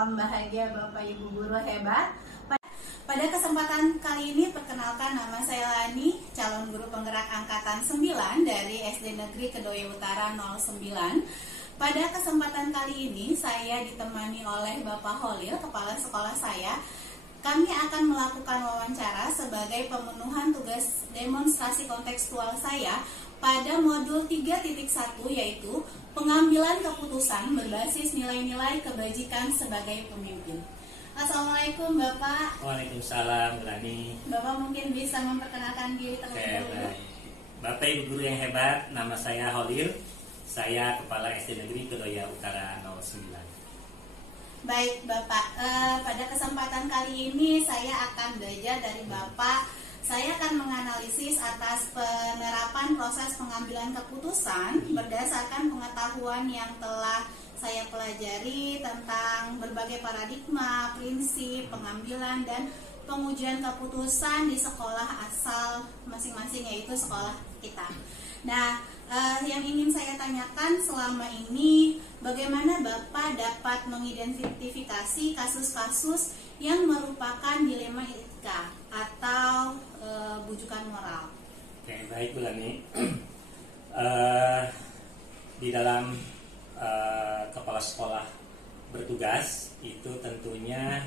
salam bahagia Bapak Ibu guru hebat. Pada kesempatan kali ini perkenalkan, nama saya Lani, calon guru penggerak angkatan 9 dari SD Negeri Kedoya Utara 09. Pada kesempatan kali ini saya ditemani oleh Bapak Holil, kepala sekolah saya. Kami akan melakukan wawancara sebagai pemenuhan tugas demonstrasi kontekstual saya pada modul 3.1, yaitu pengambilan keputusan berbasis nilai-nilai kebajikan sebagai pemimpin. Assalamualaikum Bapak. Waalaikumsalam, Rani. Bapak mungkin bisa memperkenalkan diri terlebih dahulu. Bapak Ibu guru yang hebat, nama saya Holil. Saya Kepala SD Negeri Kedoya Utara 09. Baik Bapak, pada kesempatan kali ini saya akan belajar dari Bapak. Saya akan menganalisis atas penerapan proses pengambilan keputusan berdasarkan pengetahuan yang telah saya pelajari tentang berbagai paradigma, prinsip, pengambilan, dan pengujian keputusan di sekolah asal masing-masing, yaitu sekolah kita. Nah, yang ingin saya tanyakan selama ini, bagaimana Bapak dapat mengidentifikasi kasus-kasus yang merupakan dilema etika atau bujukan moral? Oke, baik Bu Lani. Di dalam kepala sekolah bertugas itu tentunya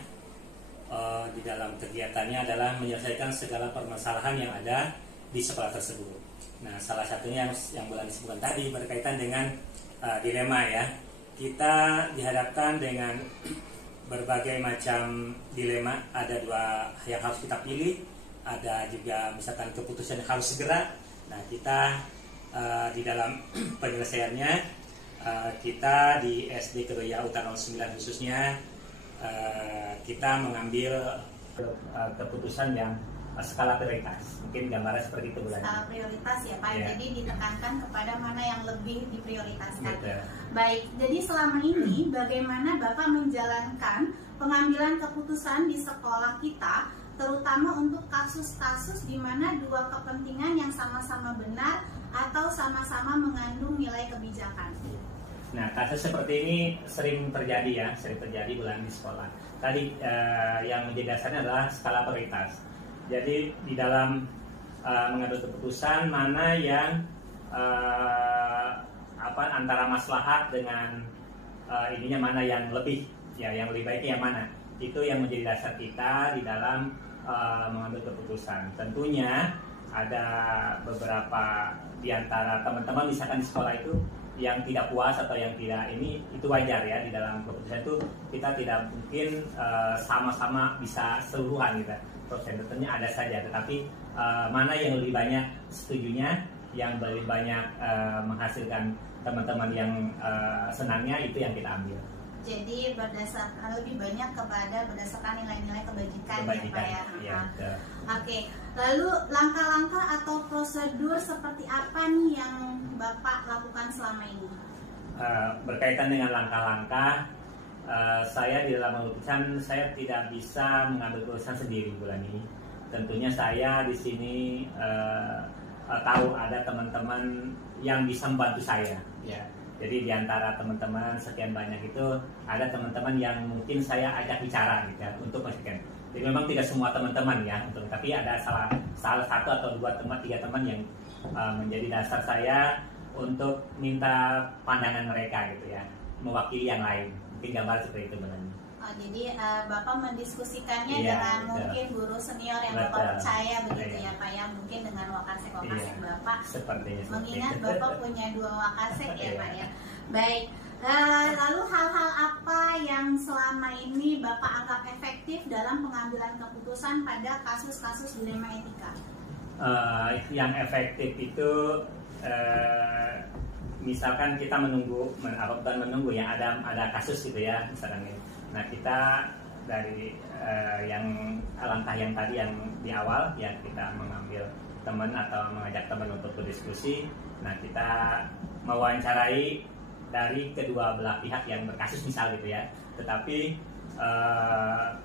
di dalam kegiatannya adalah menyelesaikan segala permasalahan yang ada di sekolah tersebut. Nah, salah satunya yang boleh disebutkan tadi berkaitan dengan dilema ya. Kita dihadapkan dengan berbagai macam dilema. Ada dua yang harus kita pilih. Ada juga misalkan keputusan yang harus segera. Nah, kita di dalam penyelesaiannya kita di SD Kedoya Utara 09 khususnya kita mengambil keputusan yang skala prioritas. Mungkin gambarnya seperti itu, bulan. Skala prioritas ya Pak, ya. Jadi ditekankan kepada mana yang lebih diprioritaskan. Betul. Baik, jadi selama ini bagaimana Bapak menjalankan pengambilan keputusan di sekolah kita, terutama untuk kasus-kasus di mana dua kepentingan yang sama-sama benar atau sama-sama mengandung nilai kebijakan? Nah, kasus seperti ini sering terjadi bulan di sekolah. Tadi yang menjadi dasarnya adalah skala prioritas. Jadi di dalam mengambil keputusan mana yang antara maslahat dengan ininya mana yang lebih yang lebih baiknya yang mana, itu yang menjadi dasar kita di dalam mengambil keputusan. Tentunya ada beberapa di antara teman-teman misalkan di sekolah itu yang tidak puas atau yang tidak itu wajar ya. Di dalam keputusan itu kita tidak mungkin sama-sama bisa seluruhan gitu. Tentunya ada saja, tetapi mana yang lebih banyak setujunya, yang lebih banyak menghasilkan teman-teman yang senangnya, itu yang kita ambil. Jadi berdasarkan lebih banyak berdasarkan nilai-nilai kebajikan ya Pak ya. Ya, Oke. Lalu langkah-langkah atau prosedur seperti apa nih yang Bapak lakukan selama ini? Berkaitan dengan langkah-langkah, saya di dalam keputusan saya tidak bisa mengambil keputusan sendiri bulan ini. Tentunya saya di sini tahu ada teman-teman yang bisa membantu saya ya. Jadi di antara teman-teman sekian banyak itu ada teman-teman yang mungkin saya ajak bicara gitu ya, untuk memastikan. Jadi memang tidak semua teman-teman ya, tapi ada salah satu atau dua teman, tiga teman yang menjadi dasar saya untuk minta pandangan mereka gitu ya, mewakili yang lain. Mungkin gambar seperti itu benar. Jadi Bapak mendiskusikannya Iya, dengan betul. mungkin guru senior yang Betul. Bapak percaya begitu Iya. ya Pak ya, mungkin dengan wakasek-wakasek Iya. Bapak. Sepertinya Mengingat itu. Bapak punya dua wakasek ya Iya. Pak ya. Baik, lalu hal-hal apa yang selama ini Bapak anggap efektif dalam pengambilan keputusan pada kasus-kasus dilema etika? Yang efektif itu misalkan kita menunggu ya, ada kasus gitu ya misalkan. Nah, kita dari yang langkah yang tadi yang di awal ya, kita mengambil teman atau mengajak teman untuk berdiskusi. Nah, kita mewawancarai dari kedua belah pihak yang berkasus misal gitu ya. Tetapi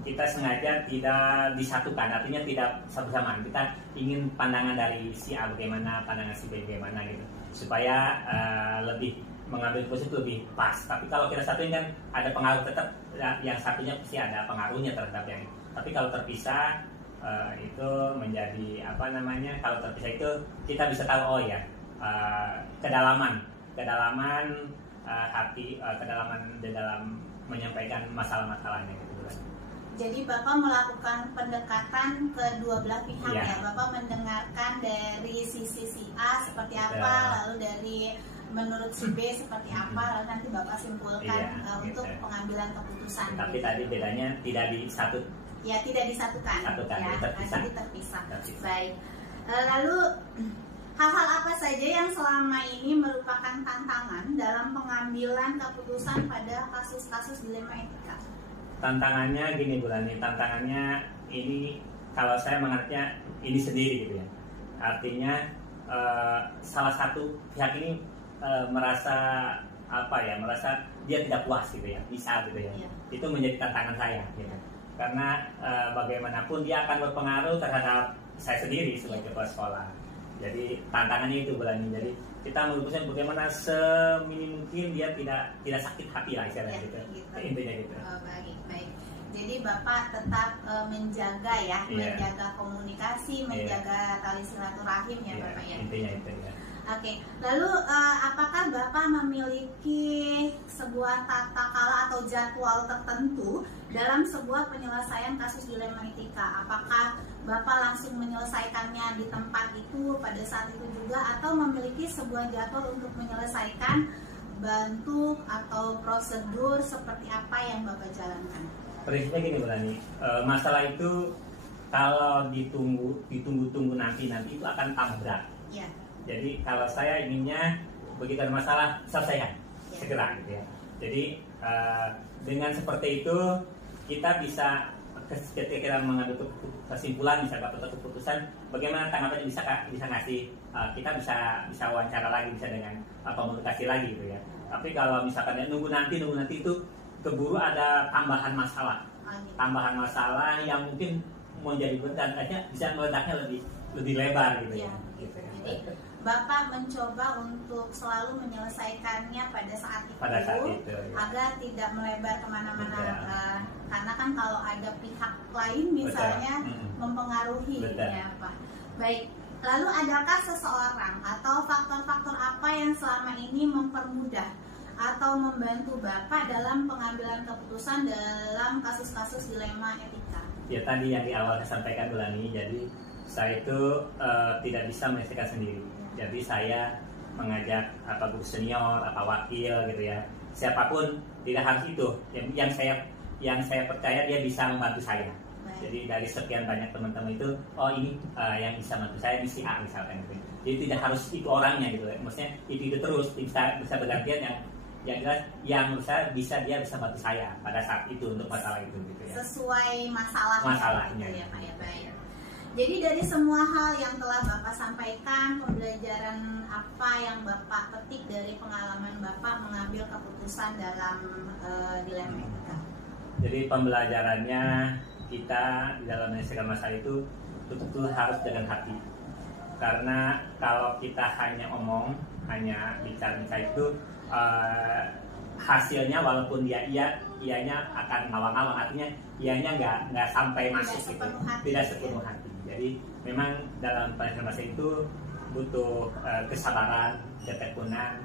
kita sengaja tidak disatukan, artinya tidak satu-samaan. Kita ingin pandangan dari si A bagaimana, pandangan si B bagaimana gitu, supaya lebih mengambil keputusan itu lebih pas. Tapi kalau kita satuin kan ada pengaruh tetap, yang satunya pasti ada pengaruhnya terhadap yang. Tapi kalau terpisah itu menjadi apa namanya? Kalau terpisah itu kita bisa tahu oh ya kedalaman hati, kedalaman di dalam menyampaikan masalah-masalahnya gitu. Jadi Bapak melakukan pendekatan ke dua belah pihak ya. Bapak mendengarkan dari sisi si A seperti apa, lalu dari menurut si B seperti apa, lalu nanti Bapak simpulkan untuk pengambilan keputusan. Tapi gitu. tadi bedanya tidak disatu. Ya, tidak disatukan. Ya, terpisah. jadi terpisah. Baik. Lalu hal-hal apa saja yang selama ini merupakan tantangan dalam pengambilan keputusan pada kasus-kasus dilema etika? Tantangannya gini Bu Lani, tantangannya ini kalau saya menganggapnya ini sendiri gitu ya. Artinya salah satu pihak ini merasa merasa dia tidak puas gitu ya, bisa gitu ya. Itu menjadi tantangan saya gitu. Karena bagaimanapun dia akan berpengaruh terhadap saya sendiri sebagai kepala sekolah. Jadi tantangannya itu Bu Lani. Jadi kita memutuskan bagaimana seminim mungkin dia tidak sakit hati lah istilahnya gitu. Intinya gitu. Oh, baik. Jadi Bapak tetap menjaga menjaga komunikasi, menjaga tali silaturahim ya Bapak ya. Intinya itu ya. Oke. Lalu apakah Bapak memiliki sebuah tata kala atau jadwal tertentu dalam sebuah penyelesaian kasus dilema etika? Apakah Bapak langsung menyelesaikannya di tempat itu pada saat itu juga, atau memiliki sebuah jadwal untuk menyelesaikan bentuk atau prosedur seperti apa yang Bapak jalankan? Prinsipnya gini Bu Lani, masalah itu kalau ditunggu nanti itu akan tambah berat. Ya. Jadi kalau saya inginnya begitu ada masalah selesaikan segera gitu ya. Jadi dengan seperti itu kita bisa ketika kita mengambil kesimpulan, bisa dapat keputusan, bagaimana tanggapannya bisa ngasih, kita bisa wawancara lagi, bisa dengan komunikasi lagi gitu ya. Tapi kalau misalkan ya, nunggu nanti itu keburu ada tambahan masalah yang mungkin menjadi berat, bisa meledaknya lebih lebar gitu ya. Gitu ya. Jadi Bapak mencoba untuk selalu menyelesaikannya pada saat itu, agar tidak melebar kemana-mana. Karena kan kalau ada pihak lain misalnya mempengaruhi ya Pak. Baik, lalu adakah seseorang atau faktor-faktor apa yang selama ini mempermudah atau membantu Bapak dalam pengambilan keputusan dalam kasus-kasus dilema etika? Ya tadi yang di awal saya sampaikan Bu Lani, jadi saya itu tidak bisa menyelesaikan sendiri. Jadi saya mengajak guru senior, wakil gitu ya. Siapapun, tidak harus itu. Yang saya percaya dia bisa membantu saya. Baik. Jadi dari sekian banyak teman-teman itu, ini yang bisa membantu saya di si A misalkan gitu. Jadi tidak harus itu orangnya gitu. Maksudnya itu terus bisa bergantian yang jelas yang menurut saya dia bisa bantu saya pada saat itu untuk masalah itu gitu ya. Sesuai masalahnya gitu ya Pak ya. Baik. Jadi dari semua hal yang telah Bapak sampaikan, pembelajaran apa yang Bapak petik dari pengalaman Bapak mengambil keputusan dalam dilema etika? Jadi pembelajarannya kita dalam menyelesaikan masalah itu betul-betul harus dengan hati. Karena kalau kita hanya hanya bicara itu hasilnya walaupun ianya akan ngawang-ngawang, artinya ianya nggak sampai masuk gitu, tidak sepenuh hati. Jadi memang dalam penyelesaian itu butuh kesabaran, ketekunan,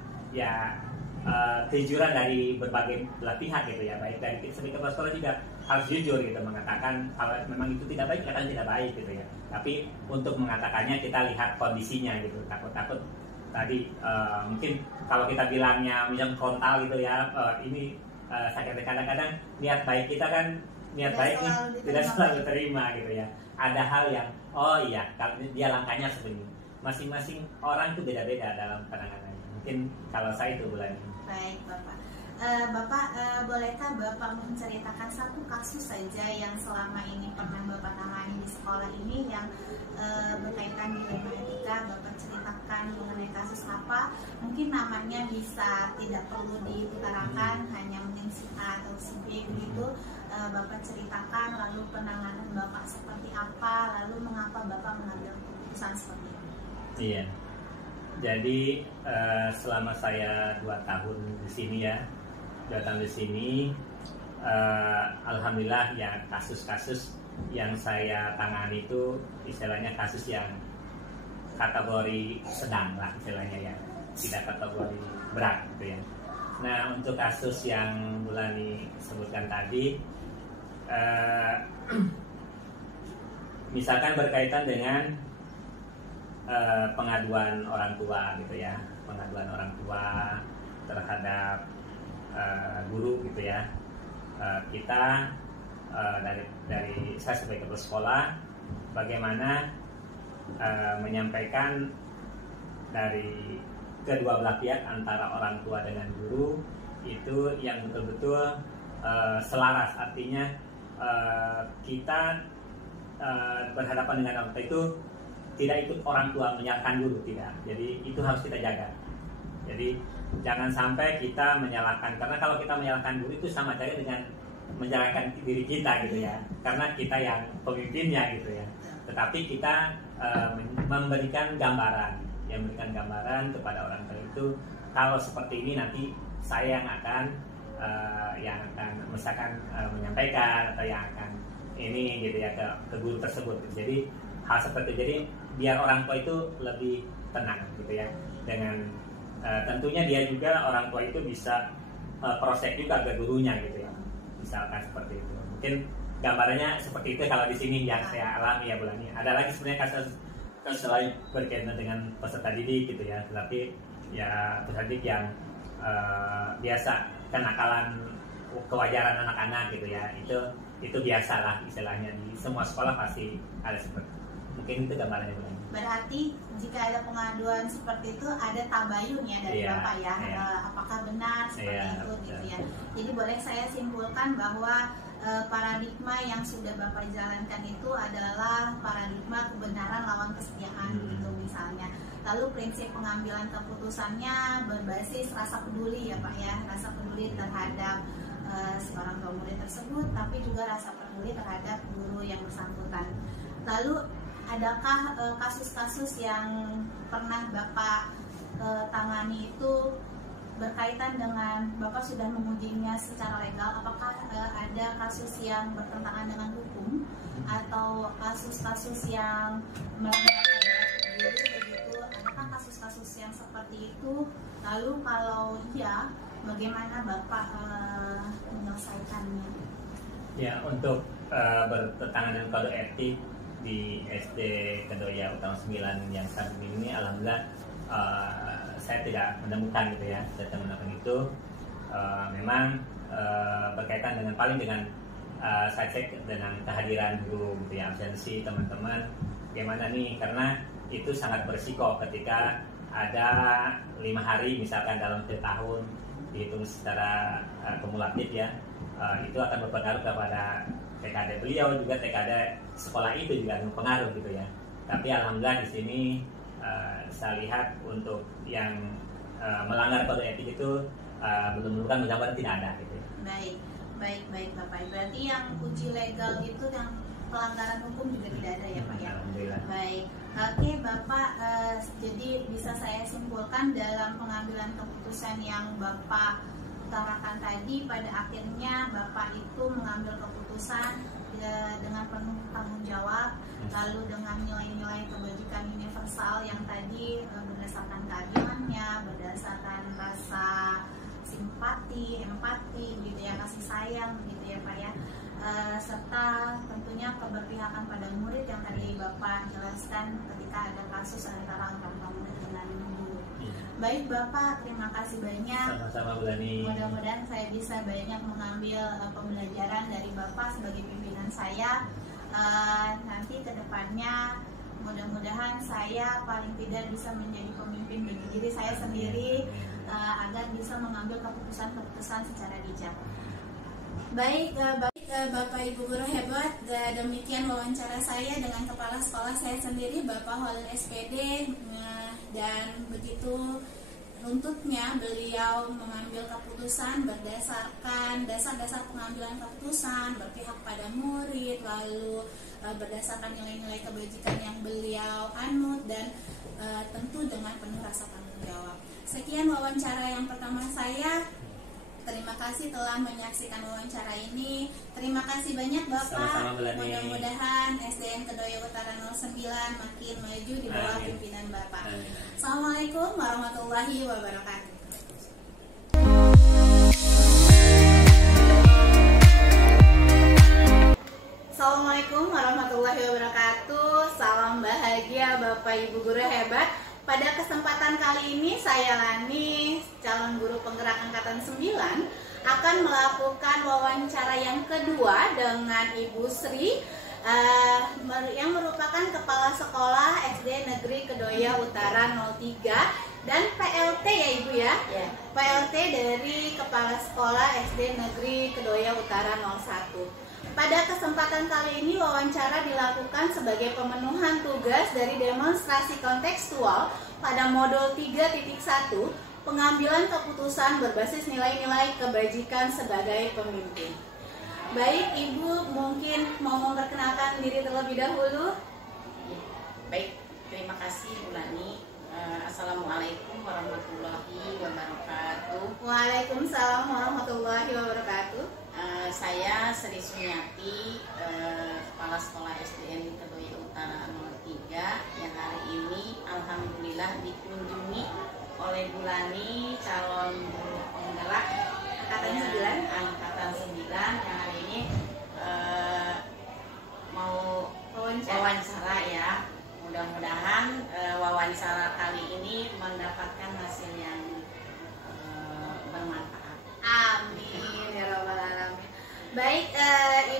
kejujuran dari berbagai belah pihak gitu ya. Baik dari sebagai kepala sekolah juga harus jujur gitu, mengatakan kalau memang itu tidak baik, katakan tidak baik gitu ya. Tapi untuk mengatakannya kita lihat kondisinya gitu. Takut tadi mungkin kalau kita bilangnya misalnya frontal gitu ya, ini kadang-kadang niat baik kita kan tidak selalu terima gitu ya. Ada hal yang kalau dia langkahnya seperti ini. Masing-masing orang itu beda-beda dalam penanganannya. Mungkin kalau saya itu bulan ini. Baik Bapak. Bapak bolehkah Bapak menceritakan satu kasus saja yang selama ini pernah Bapak tangani di sekolah ini yang berkaitan dilema etika? Bapak ceritakan mengenai kasus apa? Mungkin namanya bisa tidak perlu diutarakan, hanya mungkin si A atau si B begitu. Bapak ceritakan lalu penanganan Bapak seperti apa, lalu mengapa Bapak mengambil keputusan seperti itu? Iya. Jadi selama saya 2 tahun di sini ya, 2 tahun di sini, alhamdulillah ya kasus-kasus yang saya tangani itu istilahnya kasus yang kategori sedang lah istilahnya ya, tidak kategori berat gitu ya. Nah untuk kasus yang Bulani sebutkan tadi, misalkan berkaitan dengan pengaduan orang tua gitu ya, pengaduan orang tua terhadap guru gitu ya. Kita dari saya sebagai kepala sekolah bagaimana menyampaikan dari kedua belah pihak antara orang tua dengan guru itu yang betul-betul selaras, artinya kita berhadapan dengan orang tua itu tidak ikut orang tua menyalahkan guru, tidak. Jadi itu harus kita jaga. Jadi jangan sampai kita menyalahkan, karena kalau kita menyalahkan guru itu sama saja dengan menyalahkan diri kita gitu ya, karena kita yang pemimpinnya gitu ya. Tetapi kita memberikan gambaran kepada orang tua itu, kalau seperti ini nanti saya yang akan misalkan menyampaikan atau yang akan ini gitu ya ke guru tersebut. Jadi hal seperti itu, jadi biar orang tua itu lebih tenang gitu ya, dengan tentunya dia juga orang tua itu bisa proses juga ke gurunya gitu ya, misalkan seperti itu. Mungkin gambarannya seperti itu kalau di sini yang saya alami ya Bulani. Ada lagi sebenarnya kasus lain berkaitan dengan peserta didik gitu ya, tetapi ya peserta didik yang biasa kenakalan kewajaran anak-anak gitu ya, itu biasalah istilahnya, di semua sekolah pasti ada seperti itu. Mungkin itu gambarannya Bulani. Berarti jika ada pengaduan seperti itu ada tabayun ya dari Bapak ya, apakah benar seperti itu gitu ya. Jadi boleh saya simpulkan bahwa paradigma yang sudah Bapak jalankan itu adalah paradigma kebenaran lawan kesetiaan gitu misalnya. Lalu prinsip pengambilan keputusannya berbasis rasa peduli ya Pak ya, rasa peduli terhadap seorang tua murid tersebut, tapi juga rasa peduli terhadap guru yang bersangkutan. Lalu adakah kasus-kasus yang pernah Bapak tangani itu berkaitan dengan Bapak sudah mengujinya secara legal? Apakah ada kasus yang bertentangan dengan hukum atau kasus-kasus yang melanggar begitu? Adakah kasus-kasus yang seperti itu? Lalu kalau iya, bagaimana Bapak menyelesaikannya? Ya, untuk bertentangan dengan kode etik di SD Kedoya Utama 9 yang saat ini, alhamdulillah saya tidak menemukan gitu ya, itu. Memang berkaitan dengan saya cek dengan kehadiran guru gitu ya, absensi teman-teman bagaimana nih, karena itu sangat berisiko ketika ada 5 hari misalkan dalam 1 tahun dihitung secara kumulatif ya, itu akan berpengaruh kepada TKD beliau, juga TKD sekolah itu juga berpengaruh gitu ya. Tapi alhamdulillah di sini saya lihat untuk yang melanggar kode etik itu belum menemukan, mudah-mudahan tidak ada gitu ya. Baik Bapak. Berarti yang uji legal itu yang pelanggaran hukum juga tidak ada ya Pak ya. Alhamdulillah. Baik. Oke Bapak, jadi bisa saya simpulkan dalam pengambilan keputusan yang Bapak utarakan tadi, pada akhirnya Bapak itu mengambil keputusan dengan penuh tanggung jawab, lalu dengan nilai-nilai kebajikan universal yang tadi berdasarkan keadilannya, berdasarkan rasa simpati, empati gitu ya, kasih sayang gitu ya Pak ya, serta tentunya keberpihakan pada murid yang tadi Bapak jelaskan ketika ada kasus antara murid dengan guru. Baik Bapak, terima kasih banyak. Sama-sama Bulani. Mudah-mudahan saya bisa banyak mengambil pembelajaran dari Bapak sebagai pimpinan saya. Nanti ke depannya mudah-mudahan saya paling tidak bisa menjadi pemimpin bagi diri saya sendiri, agar bisa mengambil keputusan-keputusan secara bijak. Baik Bapak Ibu guru hebat, demikian wawancara saya dengan kepala sekolah saya sendiri, Bapak Holil SPD, dan begitu runtutnya beliau mengambil keputusan berdasarkan dasar-dasar pengambilan keputusan, berpihak pada murid, lalu berdasarkan nilai-nilai kebajikan yang beliau anut, dan tentu dengan penuh rasa tanggung jawab. Sekian wawancara yang pertama saya. Terima kasih telah menyaksikan wawancara ini. Terima kasih banyak Bapak. Mudah-mudahan SDN Kedoya Utara 09 makin maju di bawah pimpinan Bapak. Assalamualaikum warahmatullahi wabarakatuh. Assalamualaikum warahmatullahi wabarakatuh. Salam bahagia Bapak Ibu guru hebat. Pada kesempatan kali ini saya Lani, calon guru penggerak angkatan 9, akan melakukan wawancara yang kedua dengan Ibu Sri yang merupakan Kepala Sekolah SD Negeri Kedoya Utara 03 dan PLT ya Ibu ya? Yeah. PLT dari Kepala Sekolah SD Negeri Kedoya Utara 01. Pada kesempatan kali ini wawancara dilakukan sebagai pemenuhan tugas dari demonstrasi kontekstual pada modul 3.1 pengambilan keputusan berbasis nilai-nilai kebajikan sebagai pemimpin. Baik Ibu, mungkin mau memperkenalkan diri terlebih dahulu. Baik, terima kasih Bu Lani. Assalamualaikum warahmatullahi wabarakatuh. Waalaikumsalam warahmatullahi wabarakatuh. Saya Sri Sunyati, Kepala Sekolah SDN Kedoya Utara 03, yang hari ini alhamdulillah dikunjungi oleh Bu Lani, calon guru penggerak angkatan 9 yang hari ini mau wawancara ya. Mudah-mudahan wawancara kali ini mendapatkan hasil yang bermanfaat. Amin ya rabbal alamin. Baik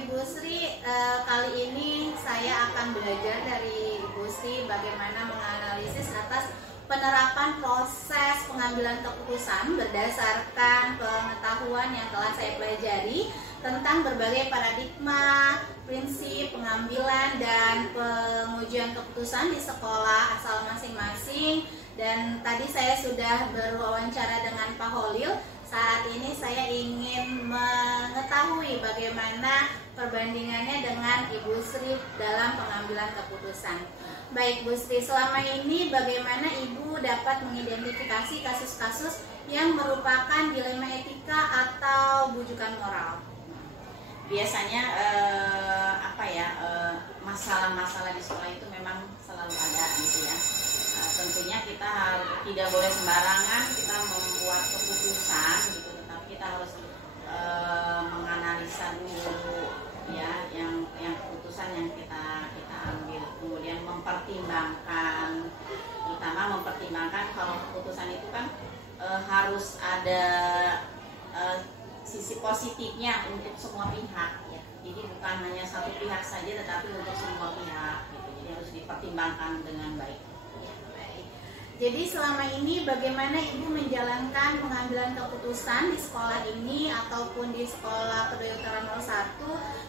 Ibu Sri, kali ini saya akan belajar dari Ibu Sri bagaimana menganalisis atas penerapan proses pengambilan keputusan berdasarkan pengetahuan yang telah saya pelajari tentang berbagai paradigma, prinsip pengambilan dan pengujian keputusan di sekolah asal masing-masing. Dan tadi saya sudah berwawancara dengan Pak Holil. Saat ini saya ingin mengetahui bagaimana perbandingannya dengan Ibu Sri dalam pengambilan keputusan. Baik Bu Sri, selama ini bagaimana Ibu dapat mengidentifikasi kasus-kasus yang merupakan dilema etika atau bujukan moral? Biasanya masalah-masalah di sekolah itu memang selalu ada gitu ya. Tentunya kita tidak boleh sembarangan kita membuat keputusan gitu, tetapi kita harus menganalisa dulu ya yang keputusan yang kita ambil, kemudian mempertimbangkan, terutama mempertimbangkan kalau keputusan itu kan harus ada sisi positifnya untuk semua pihak ya. Jadi bukan hanya satu pihak saja tetapi untuk semua pihak gitu. Jadi harus dipertimbangkan dengan baik. Jadi selama ini bagaimana Ibu menjalankan pengambilan keputusan di sekolah ini ataupun di sekolah Kedoya Utara 01,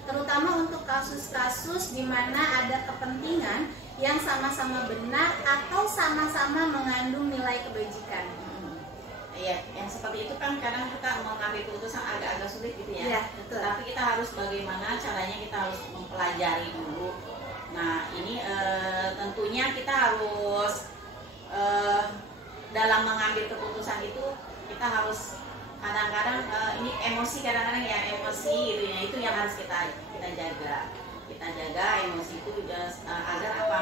terutama untuk kasus-kasus di mana ada kepentingan yang sama-sama benar atau sama-sama mengandung nilai kebajikan? Iya, yang seperti itu kan kadang kita mengambil keputusan agak-agak sulit gitu ya. Iya, betul. Tapi kita harus bagaimana caranya, kita harus mempelajari dulu. Nah ini tentunya kita harus dalam mengambil keputusan itu kita harus kadang-kadang ini emosi, kadang-kadang ya emosi gitu ya, itu yang harus kita jaga emosi itu agar apa,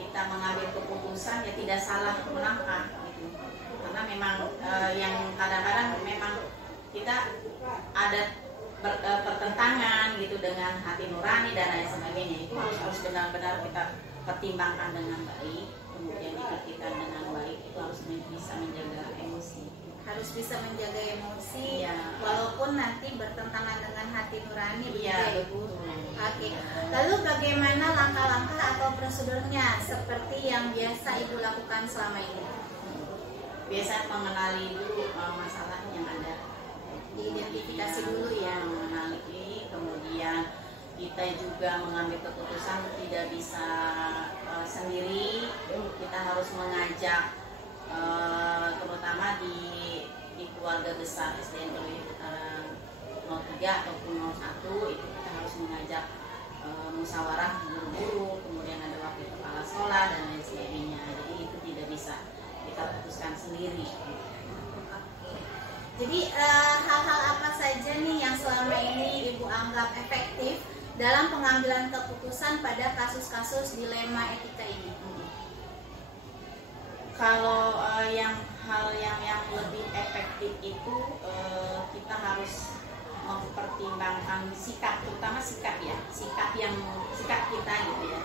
kita mengambil keputusan ya tidak salah melangkah gitu. Karena memang yang kadang-kadang memang kita ada pertentangan gitu dengan hati nurani dan lain sebagainya, itu harus benar-benar kita pertimbangkan dengan baik, kemudian dipikirkan dengan baik, itu harus bisa menjaga emosi. Harus bisa menjaga emosi ya, walaupun nanti bertentangan dengan hati nurani, ya, Ibu. Oke. Lalu bagaimana langkah-langkah atau prosedurnya seperti yang biasa Ibu lakukan selama ini? Biasa mengenali dulu masalah yang ada, diidentifikasi dulu ya, mengenali, kemudian kita juga mengambil keputusan tidak bisa sendiri, kita harus mengajak terutama di keluarga besar SDN Pluit 03 ataupun 01 itu kita harus mengajak musyawarah guru-guru, kemudian ada wakil kepala sekolah dan lain sebagainya. Jadi itu tidak bisa kita putuskan sendiri. Jadi hal-hal apa saja nih yang selama ini Ibu anggap efektif dalam pengambilan keputusan pada kasus-kasus dilema etika ini? Kalau hal yang lebih efektif itu kita harus mempertimbangkan sikap, terutama sikap kita gitu ya,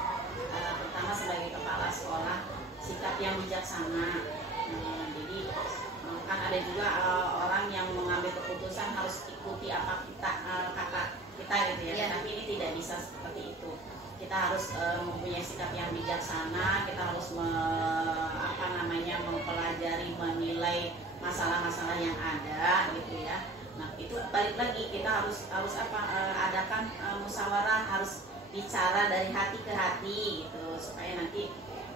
terutama sebagai kepala sekolah, sikap yang bijaksana. Jadi kan ada juga orang yang mengambil keputusan harus ikuti apa kata kita gitu ya, tapi ini tidak bisa seperti itu. Kita harus mempunyai sikap yang bijaksana, kita harus mempelajari, menilai masalah-masalah yang ada gitu ya. Nah itu balik lagi kita harus adakan musyawarah, harus bicara dari hati ke hati gitu, supaya nanti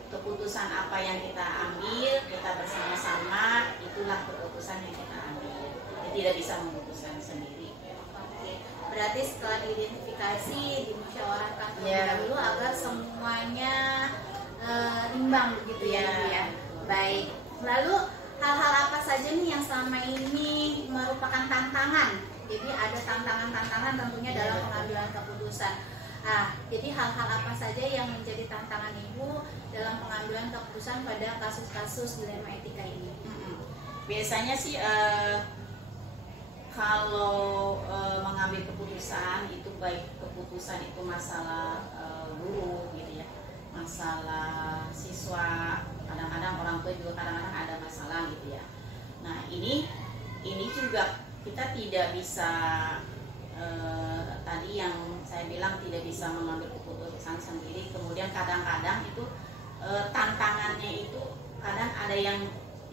keputusan apa yang kita ambil kita bersama-sama, itulah keputusan yang kita ambil. Kita tidak bisa memutuskan sendiri. Oke, berarti setelah diidentifikasi, dimusyawarahkan terlebih dahulu agar semuanya imbang begitu ya, Bu ya. Baik. Lalu hal-hal apa saja nih yang selama ini merupakan tantangan? Jadi ada tantangan-tantangan tentunya dalam pengambilan keputusan. Jadi hal-hal apa saja yang menjadi tantangan Ibu dalam pengambilan keputusan pada kasus-kasus dilema etika ini? Biasanya sih kalau mengambil keputusan itu, baik keputusan itu masalah guru gitu ya, masalah siswa, kadang-kadang orang tua juga kadang-kadang ada masalah gitu ya. Nah ini juga kita tidak bisa tadi yang saya bilang tidak bisa mengambil keputusan sendiri. Kemudian kadang-kadang itu tantangannya itu kadang ada yang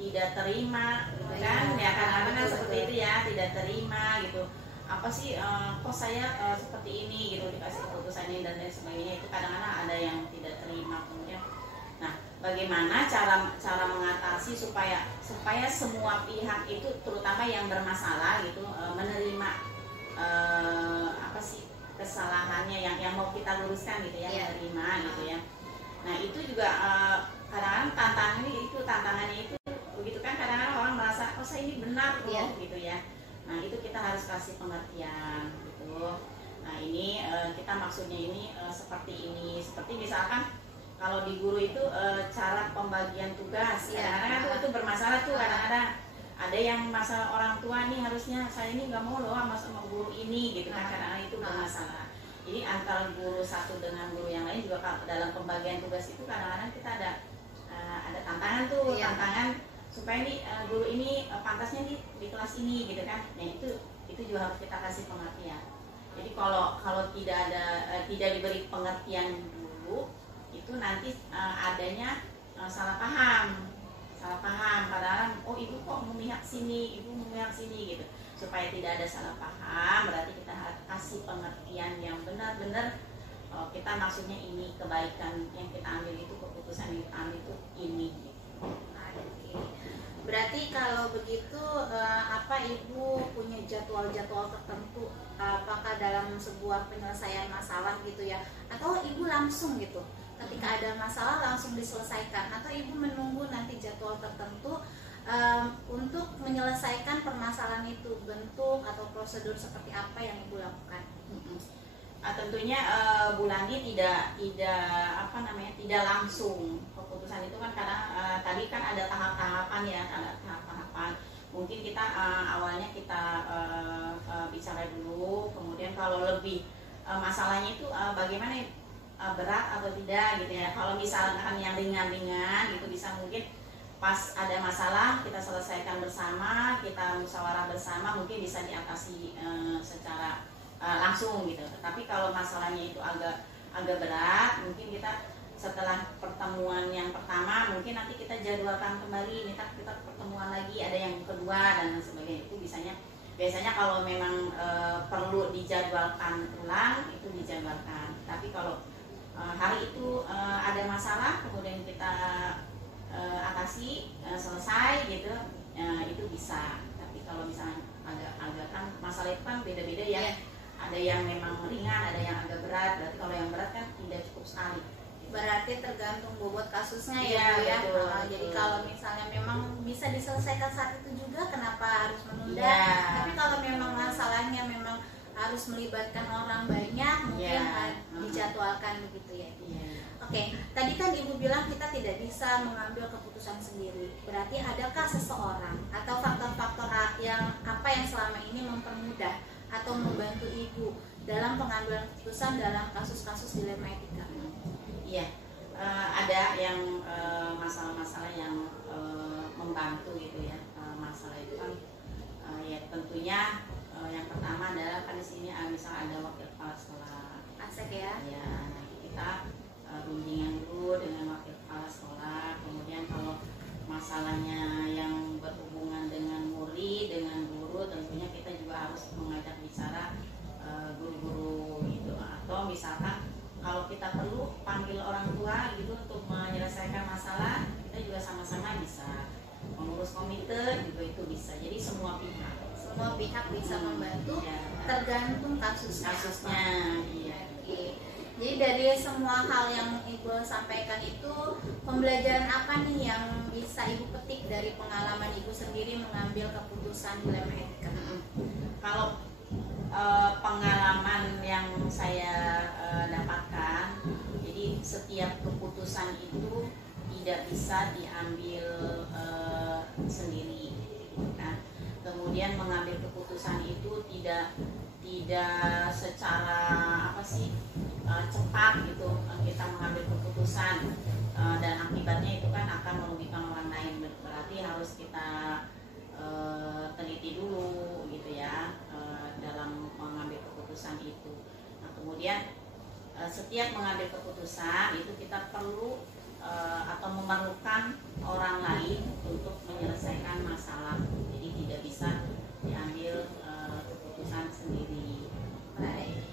tidak terima gitu kan ya, kadang-kadang seperti itu ya, tidak terima gitu, apa sih kok saya seperti ini gitu, dikasih keputusan ini dan lain sebagainya. Itu kadang-kadang ada yang tidak terima. Kemudian nah bagaimana cara mengatasi supaya semua pihak itu, terutama yang bermasalah gitu, menerima apa sih kesalahannya yang mau kita luruskan gitu ya, menerima gitu ya. Nah itu juga kadang-kadang tantangannya itu begitu kan, kadang-kadang orang merasa oh saya ini benar loh gitu ya. Nah itu kita harus kasih pengertian gitu. Nah ini kita maksudnya ini seperti ini, seperti misalkan kalau di guru itu cara pembagian tugas, kadang-kadang itu bermasalah tuh, kadang-kadang ada yang masalah orang tua nih, harusnya saya ini nggak mau loh sama guru ini gitu kan, kadang-kadang itu bermasalah. Jadi antara guru satu dengan guru yang lain juga dalam pembagian tugas itu kadang-kadang kita ada tantangan tuh, tantangan supaya nih guru ini pantasnya di kelas ini gitu kan. Nah itu juga harus kita kasih pengertian. Jadi kalau tidak diberi pengertian dulu, itu nanti adanya salah paham, padahal oh ibu kok memihak sini, ibu memihak sini gitu. Supaya tidak ada salah paham, berarti kita harus kasih pengertian yang benar-benar kita maksudnya ini, kebaikan yang kita ambil itu, keputusan yang kita ambil itu ini gitu. Berarti kalau begitu apa Ibu punya jadwal-jadwal tertentu, apakah dalam sebuah penyelesaian masalah gitu ya, atau Ibu langsung gitu ketika ada masalah langsung diselesaikan, atau Ibu menunggu nanti jadwal tertentu untuk menyelesaikan permasalahan itu, bentuk atau prosedur seperti apa yang Ibu lakukan? Tentunya Bu Landi tidak langsung keputusan itu kan, kadang tadi kan ada tahap-tahapan ya, ada tahap-tahapan. Mungkin kita awalnya kita bicara dulu, kemudian kalau lebih masalahnya itu bagaimana berat atau tidak gitu ya. Kalau misalkan yang ringan-ringan gitu bisa mungkin pas ada masalah kita selesaikan bersama, kita musyawarah bersama, mungkin bisa diatasi secara langsung gitu. Tapi kalau masalahnya itu agak berat, mungkin kita setelah pertemuan yang pertama mungkin nanti kita jadwalkan kembali, kita pertemuan lagi, ada yang kedua dan sebagainya. Itu biasanya kalau memang perlu dijadwalkan ulang itu dijadwalkan. Tapi kalau hari itu ada masalah, kemudian kita atasi, selesai gitu, itu bisa. Tapi kalau misalnya agak kan masalah itu kan beda-beda ya. Iya. Ada yang memang ringan, ada yang agak berat. Berarti kalau yang berat kan tidak cukup sekali. Berarti tergantung bobot kasusnya Iya, ya Bu ya. betul, Jadi betul. kalau misalnya memang bisa diselesaikan saat itu juga, kenapa harus menunda? Iya. Tapi kalau memang masalahnya memang harus melibatkan orang banyak, mungkin Iya. dijadwalkan begitu ya. Iya. Oke, tadi kan Ibu bilang kita tidak bisa mengambil keputusan sendiri. Berarti adakah seseorang atau faktor-faktor yang selama ini mempermudah atau membantu Ibu dalam pengambilan keputusan dalam kasus-kasus dilema etika? Iya, ada yang masalah-masalah yang membantu gitu ya. Masalah itu kan ya tentunya yang pertama adalah kan di sini misal ada wakil kepala sekolah. Asik ya. Ya, nanti kita bimbingan dulu dengan wakil kepala sekolah. Kemudian kalau masalahnya yang berhubungan dengan murid, dengan guru, tentunya kita juga harus mengajak bicara guru-guru gitu. Atau misalkan kalau kita perlu panggil orang tua gitu untuk menyelesaikan masalah, kita juga sama-sama bisa mengurus komite juga itu bisa. Jadi semua pihak Bisa membantu, ya, tergantung kasusnya. Iya. Oke. Jadi dari semua hal yang Ibu sampaikan itu, pembelajaran apa nih yang bisa Ibu petik dari pengalaman Ibu sendiri mengambil keputusan dilema etika? Kalau pengalaman yang saya dapatkan, jadi setiap keputusan itu tidak bisa diambil sendiri. Nah, kemudian mengambil keputusan itu tidak secara cepat gitu kita mengambil keputusan, dan akibatnya itu kan akan merugikan orang lain. Berarti harus kita teliti dulu gitu ya dalam mengambil keputusan itu. Nah, kemudian setiap mengambil keputusan itu kita perlu atau memerlukan orang lain untuk menyelesaikan masalah. Jadi tidak bisa diambil keputusan sendiri. Baik.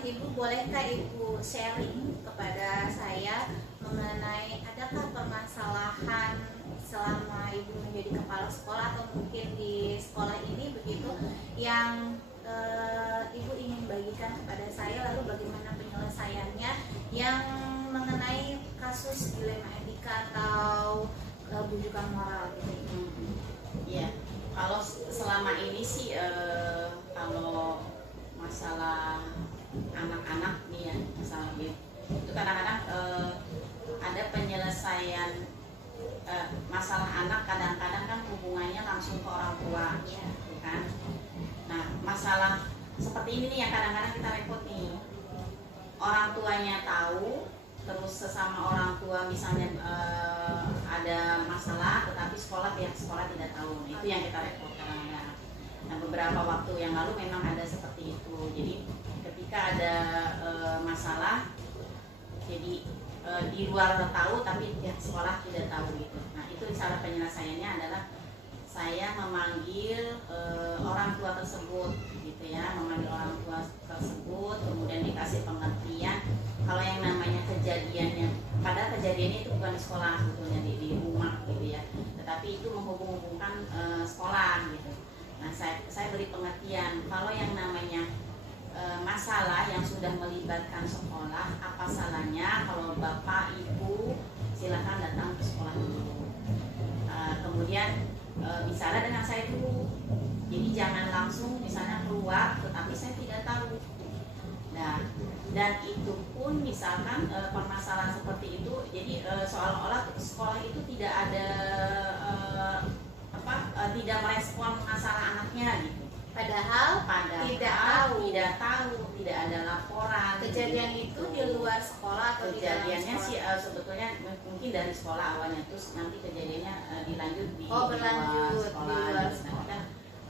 Ibu bolehkah Ibu sharing kepada saya mengenai adakah permasalahan selama Ibu menjadi kepala sekolah atau mungkin di sekolah ini begitu yang Ibu ingin bagikan kepada saya, lalu bagaimana penyelesaiannya yang mengenai kasus dilema etika atau bujukan moral gitu. Iya, kalau selama ini sih kalau masalah anak-anak nih ya, masalah itu kadang-kadang ada penyelesaian masalah anak, kadang-kadang kan hubungannya langsung ke orang tua, ya kan? Nah, masalah seperti ini nih yang kadang-kadang kita repot nih. Orang tuanya tahu, terus sesama orang tua misalnya ada masalah, tetapi pihak sekolah tidak tahu. Nah, itu yang kita repot kadang-kadang. Nah, beberapa waktu yang lalu memang ada seperti itu. Jadi ketika ada masalah, jadi di luar tahu tapi pihak sekolah tidak tahu gitu. Nah, itu cara penyelesaiannya adalah saya memanggil orang tua tersebut gitu ya, memanggil orang tua tersebut, kemudian dikasih pengertian kalau yang namanya kejadiannya, padahal kejadiannya itu bukan di sekolah sebetulnya, di rumah gitu ya, tetapi itu menghubung-hubungkan sekolah gitu. Nah, saya beri pengertian kalau yang namanya masalah yang sudah melibatkan sekolah, apa salahnya kalau bapak ibu silakan datang ke sekolah dulu. Kemudian bicara dengan saya dulu, jadi jangan langsung misalnya keluar tetapi saya tidak tahu. Nah, dan itu pun misalkan permasalahan seperti itu, jadi seolah-olah sekolah itu tidak ada tidak merespon masalah anaknya gitu. Padahal tidak tahu, tidak ada laporan. Kejadian itu di luar sekolah atau kejadiannya di dalam sih sebetulnya mungkin dari sekolah awalnya, terus nanti kejadiannya dilanjut di berlanjut luar sekolah. di luar Gitu. Nah, kan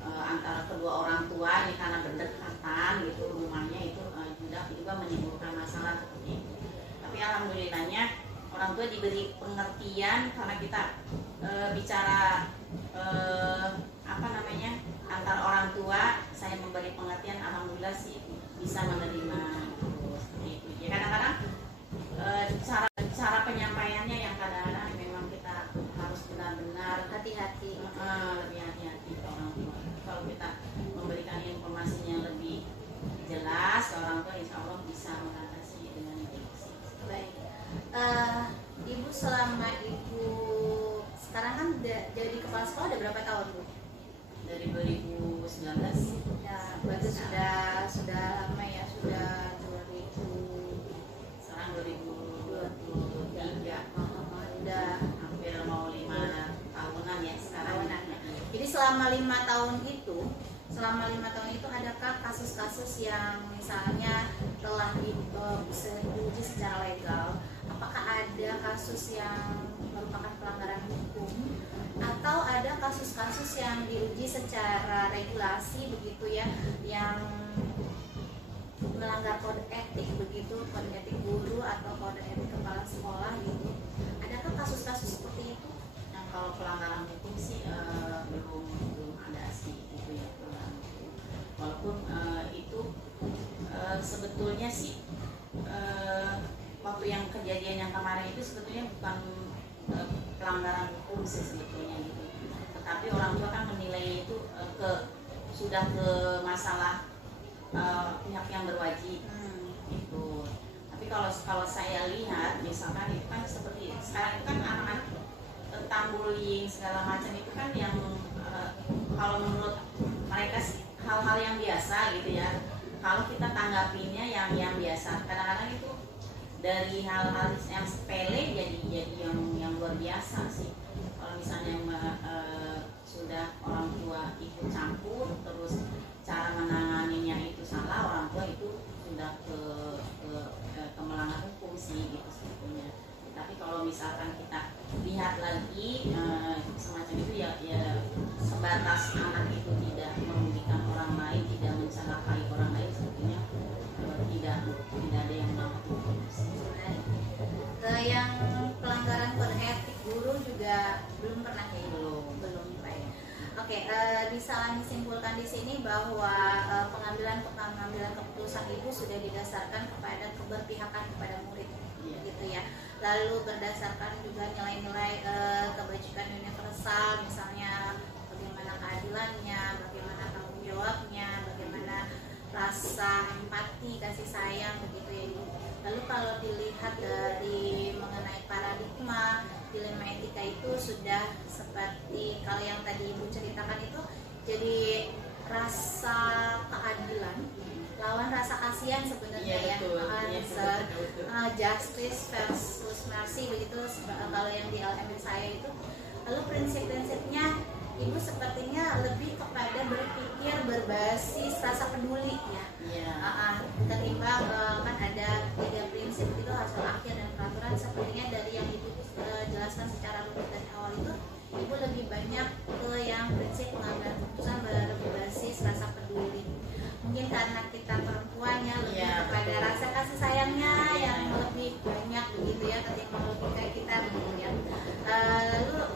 antara kedua orang tua ini karena berdekatan gitu rumahnya itu juga menimbulkan masalah seperti itu. Tapi alhamdulillahnya orang tua diberi pengertian karena kita bicara antar orang tua, saya memberi pengertian, alhamdulillah sih bisa menerima seperti itu. Ya kadang-kadang cara penyampaiannya yang kadang-kadang memang selama 5 tahun itu adakah kasus-kasus yang misalnya telah diuji secara legal? Apakah ada kasus yang merupakan pelanggaran hukum atau ada kasus-kasus yang diuji secara regulasi begitu ya, yang melanggar kode etik begitu, kode etik guru atau kode etik kepala sekolah gitu? Adakah kasus-kasus seperti itu? Nah, kalau pelanggaran hukum sih belum ada sih itu ya, pelanggaran hukum. Walaupun itu sebetulnya sih waktu yang kejadian yang kemarin itu sebetulnya bukan pelanggaran hukum sih sebetulnya gitu. Tetapi orang tua kan menilai itu sudah ke masalah pihak yang berwajib itu. Tapi kalau saya lihat misalkan itu kan seperti sekarang itu kan anak-anak tentang bullying segala macam itu kan yang kalau menurut mereka sih hal-hal yang biasa gitu ya. Kalau kita tanggapinnya yang biasa, kadang-kadang itu dari hal-hal yang sepele jadi yang luar biasa sih. Kalau misalnya sudah orang tua ikut campur, terus cara menanganinya itu salah, orang tua itu sudah ke melanggar hukum sih gitu sebetulnya. Tapi kalau misalkan kita lihat lagi semacam itu ya sebatas anak itu tidak merugikan orang lain, tidak mencelakai orang lain, sebetulnya tidak ada yang melanggar hukum sih. Yang pelanggaran kode etik guru juga belum pernah ya? Belum Pak ya. Oke, bisa kami simpulkan di sini bahwa pengambilan keputusan ibu sudah didasarkan kepada keberpihakan kepada murid, gitu ya. Lalu berdasarkan juga nilai-nilai kebajikan universal, misalnya bagaimana keadilannya, bagaimana tanggung jawabnya, bagaimana rasa empati, kasih sayang, begitu ya ibu. Lalu kalau dilihat dari mengenai paradigma dilema etika itu sudah seperti kalau yang tadi ibu ceritakan itu, jadi rasa keadilan lawan rasa kasihan sebenarnya ya, justice versus mercy begitu kalau yang di LMI saya itu. Lalu prinsip-prinsipnya ibu sepertinya lebih kepada berpikir berbasis rasa peduli ya. Ketimbang kan ada 3 prinsip itu, hasil akhir dan peraturan. Sepertinya dari yang ibu jelaskan secara rutin dari awal itu, ibu lebih banyak ke yang prinsip pengambilan keputusan berbasis rasa peduli. Mungkin karena kita perempuannya lebih kepada rasa kasih sayangnya yang lebih banyak begitu ya, ketimbang logika kita begitu ya. Lalu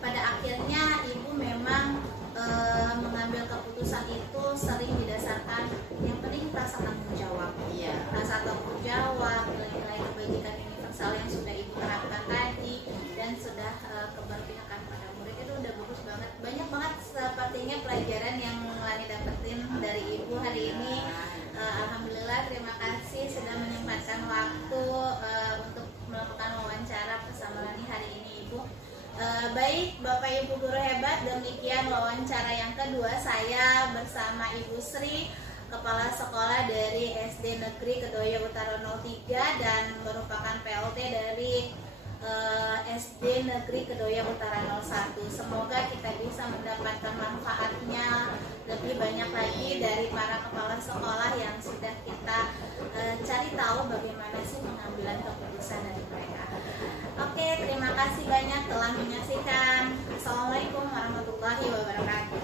pada akhirnya ibu memang mengambil keputusan itu sering didasarkan yang penting rasa tanggung jawab, rasa tanggung jawab, nilai-nilai kebajikan universal yang sudah ibu terapkan tadi, dan sudah keberpihakan pada murid. Itu udah bagus banget, banyak banget sepertinya pelajaran yang Lani dapetin dari ibu hari ini. Alhamdulillah, terima kasih sudah menyempatkan waktu untuk melakukan wawancara bersama Lani hari ini ibu. Baik Bapak Ibu guru hebat, demikian wawancara yang kedua saya bersama Ibu Sri, Kepala Sekolah dari SD Negeri Kedoya Utara 03 dan merupakan PLT dari SD Negeri Kedoya Utara 01. Semoga kita bisa mendapatkan manfaatnya lebih banyak lagi dari para kepala sekolah yang sudah kita cari tahu bagaimana sih pengambilan keputusan dari mereka. Oke, terima kasih banyak telah menyaksikan. Assalamualaikum warahmatullahi wabarakatuh.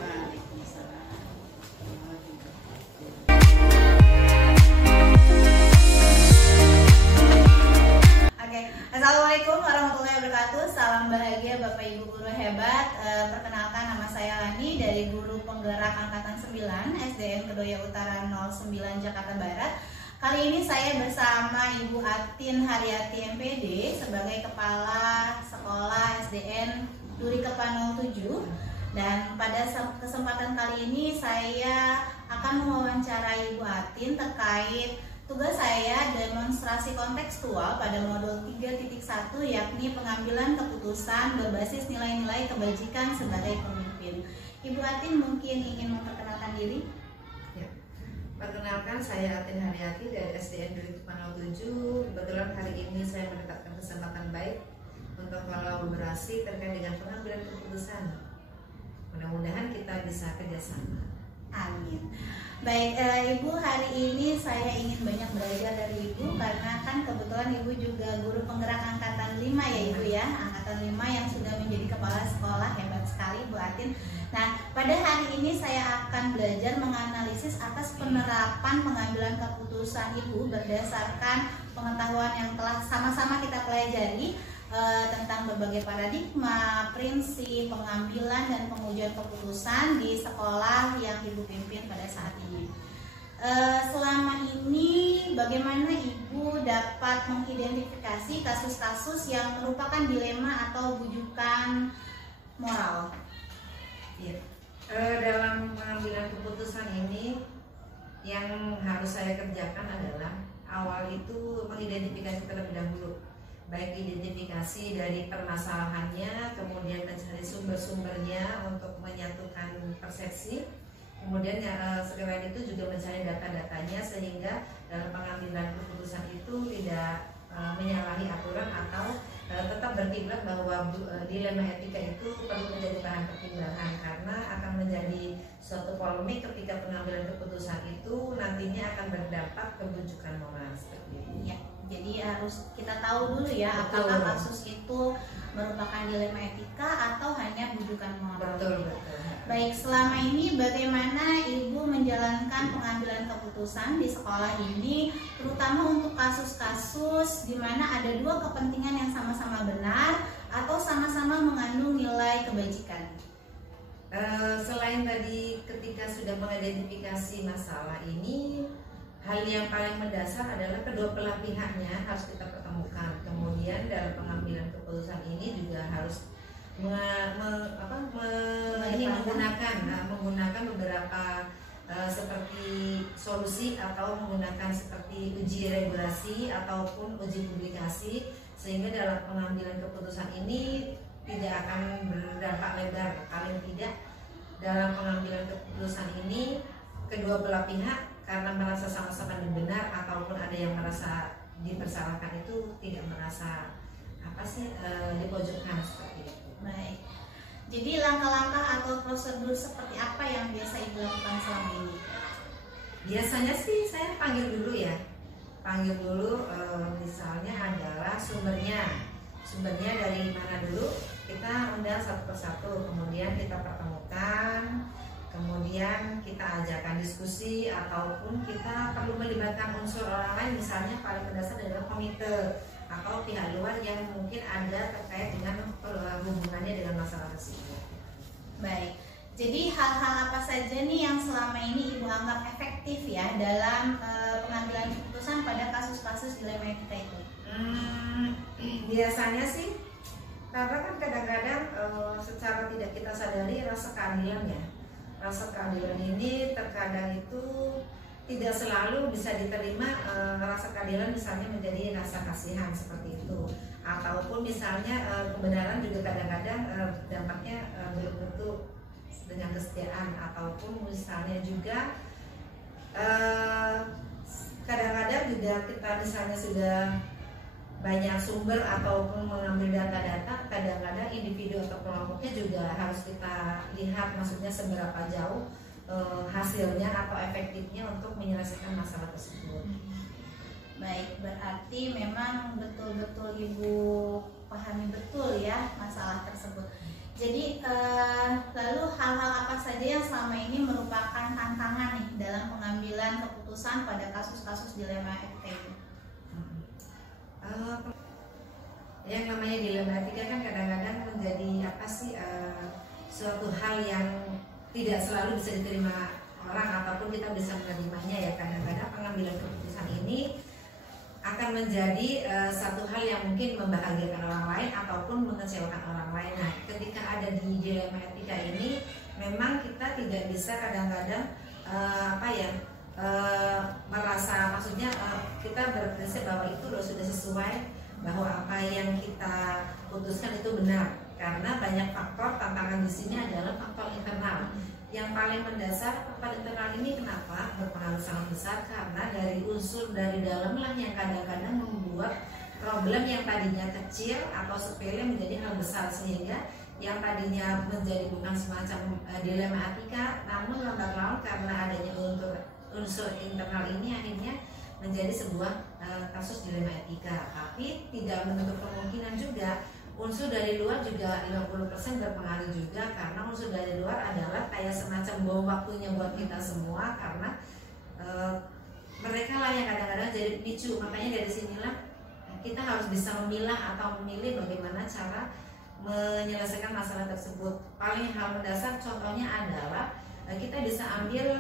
Assalamualaikum warahmatullahi wabarakatuh. Salam bahagia Bapak Ibu guru hebat. Perkenalkan, nama saya Lani dari Guru Penggerak Angkatan 9 SDN Kedoya Utara 09 Jakarta Barat. Kali ini saya bersama Ibu Atin Haryati MPD sebagai Kepala Sekolah SDN Duri Kepa 07. Dan pada kesempatan kali ini saya akan mewawancarai Ibu Atin terkait tugas saya demonstrasi kontekstual pada modul 3.1, yakni pengambilan keputusan berbasis nilai-nilai kebajikan sebagai pemimpin. Ibu Atin mungkin ingin memperkenalkan diri? Ya. Perkenalkan, saya Atin Haryati dari SDN Duri Kepa 07. Kebetulan hari ini saya mendapatkan kesempatan baik untuk kolaborasi terkait dengan pengambilan keputusan Mudah-mudahan kita bisa kerjasama. Amin. Baik, Ibu, hari ini saya ingin banyak belajar dari Ibu karena kan kebetulan Ibu juga guru penggerak angkatan 5 ya Ibu ya, angkatan 5 yang sudah menjadi kepala sekolah, hebat sekali Bu Atin. Nah, pada hari ini saya akan belajar menganalisis atas penerapan pengambilan keputusan Ibu berdasarkan pengetahuan yang telah sama-sama kita pelajari tentang berbagai paradigma, prinsip, pengambilan dan pengujian keputusan di sekolah yang Ibu pimpin pada saat ini. Selama ini bagaimana Ibu dapat mengidentifikasi kasus-kasus yang merupakan dilema atau bujukan moral? Ya. Dalam pengambilan keputusan ini yang harus saya kerjakan adalah awal itu mengidentifikasi terlebih dahulu, baik identifikasi dari permasalahannya, kemudian mencari sumber-sumbernya untuk menyatukan persepsi, kemudian selain itu juga mencari data-datanya sehingga dalam pengambilan keputusan itu tidak menyalahi aturan atau tetap berkiblat bahwa dilema etika itu perlu menjadi bahan pertimbangan karena akan menjadi suatu polemik ketika pengambilan keputusan itu nantinya akan berdampak kebujukan moral seperti itu. Ya. Jadi harus kita tahu dulu ya, Betul. apakah kasus itu merupakan dilema etika atau hanya bujukan moral. Betul, betul. Baik, selama ini bagaimana Ibu menjalankan pengambilan keputusan di sekolah ini, terutama untuk kasus-kasus di mana ada dua kepentingan yang sama-sama benar atau sama-sama mengandung nilai kebajikan? Selain tadi ketika sudah mengidentifikasi masalah ini, hal yang paling mendasar adalah kedua belah pihaknya harus kita pertemukan. Kemudian dalam pengambilan keputusan ini juga harus menggunakan beberapa seperti solusi atau menggunakan seperti uji regulasi ataupun uji publikasi sehingga dalam pengambilan keputusan ini tidak akan berdampak lebar. Paling tidak dalam pengambilan keputusan ini kedua belah pihak karena merasa sama-sama benar ataupun ada yang merasa dipersalahkan itu tidak merasa dipojokkan seperti itu. Baik. Jadi langkah-langkah atau prosedur seperti apa yang biasa Ibu lakukan selama ini? Biasanya sih saya panggil dulu ya. Panggil dulu misalnya adalah sumbernya dari mana dulu, kita undang satu persatu, kemudian kita pertemukan, kemudian kita ajarkan diskusi ataupun kita perlu melibatkan unsur orang lain, misalnya paling mendasar adalah komite atau pihak luar yang mungkin ada terkait dengan hubungannya dengan masalah tersebut. Baik, jadi hal-hal apa saja nih yang selama ini Ibu anggap efektif ya dalam pengambilan keputusan pada kasus-kasus dilema etika itu? Biasanya sih karena kan kadang-kadang secara tidak kita sadari rasa keadilan ya. Rasa keadilan ini terkadang itu tidak selalu bisa diterima. Rasa keadilan misalnya menjadi rasa kasihan seperti itu, ataupun misalnya kebenaran juga kadang-kadang dampaknya belum tentu dengan kesetiaan, ataupun misalnya juga kadang-kadang juga kita misalnya sudah banyak sumber ataupun mengambil data-data, kadang-kadang individu atau kelompoknya juga harus kita lihat maksudnya seberapa jauh hasilnya atau efektifnya untuk menyelesaikan masalah tersebut. Baik, berarti memang betul-betul Ibu pahami betul ya masalah tersebut. Jadi lalu hal-hal apa saja yang selama ini merupakan tantangan nih dalam pengambilan keputusan pada kasus-kasus dilema etika ini? Yang namanya dilema etika kan kadang-kadang menjadi suatu hal yang tidak selalu bisa diterima orang ataupun kita bisa menerimanya ya. Kadang-kadang pengambilan keputusan ini akan menjadi satu hal yang mungkin membahagiakan orang lain ataupun mengecewakan orang lain. Nah, ketika ada di dilema etika ini memang kita tidak bisa kadang-kadang merasa maksudnya kita berprinsip bahwa itu sudah sesuai, bahwa apa yang kita putuskan itu benar, karena banyak faktor. Tantangan di sini adalah faktor internal yang paling mendasar. Faktor internal ini kenapa berpengaruh sangat besar, karena dari unsur dari dalam lah yang kadang-kadang membuat problem yang tadinya kecil atau sepele menjadi hal besar, sehingga yang tadinya menjadi bukan semacam dilema etika, namun lambat laun karena adanya unsur internal ini akhirnya menjadi sebuah kasus dilema etika. Tapi tidak menutup kemungkinan juga unsur dari luar juga 50% berpengaruh juga, karena unsur dari luar adalah kayak semacam bom waktunya buat kita semua, karena mereka lah yang kadang-kadang jadi picu. Makanya dari sinilah kita harus bisa memilah atau memilih bagaimana cara menyelesaikan masalah tersebut. Paling hal mendasar contohnya adalah kita bisa ambil